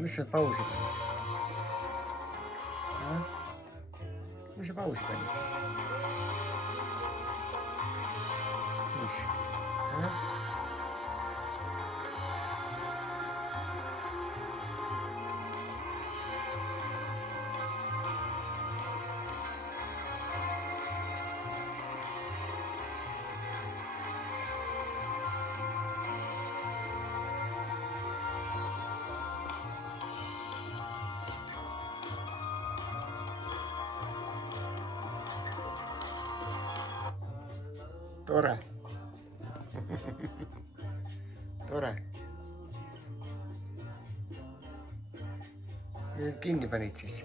mis sa pausi panid? Mis sa pausi panid siis? Mis? Tore. Tore. Kinni panid siis?